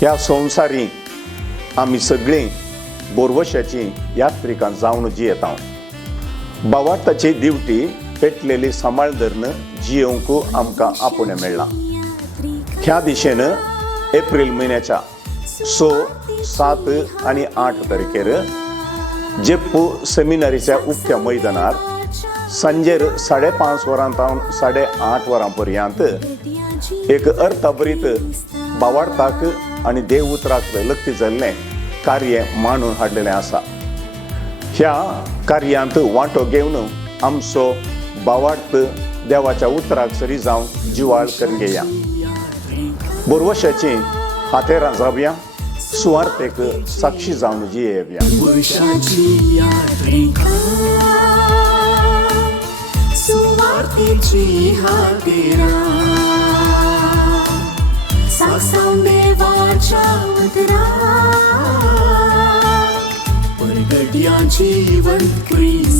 ह्या संवसारी आमी सगळीं बोरवश्याची यात्रिकां जावन जियेता. बावार्थाची दिवटी पेटलेली सांबाळ धरण जियोवंक आमकां आपुणें मेळ्ळां. ह्या दिशेन एप्रिल म्हयन्याच्या 6, 7 आनी 8 तारखेर जेप्पू सेमिनारीच्या उक्त्या मैदानार सांजेर 5:30 वरां तावन 8:30 वरां पर्यंत एक अर्थभरीत बावार्थाक आनी देव उतराक लक्ती जाल्लें कार्य मांडून हाडलेलें आसा. ह्या कार्यांत वांटो घेवन आमचो बावार्थ देवाच्या उतराक सरी जावन जिवाळ करून घेया. बोरवश्याची हातेरां जावया, सुवार्थेक साक्षी जावन जियेवया. सुवार्थेची हातेरां साक्षांत देवाच्या उतराक परगट्या जीवन क्रिस्त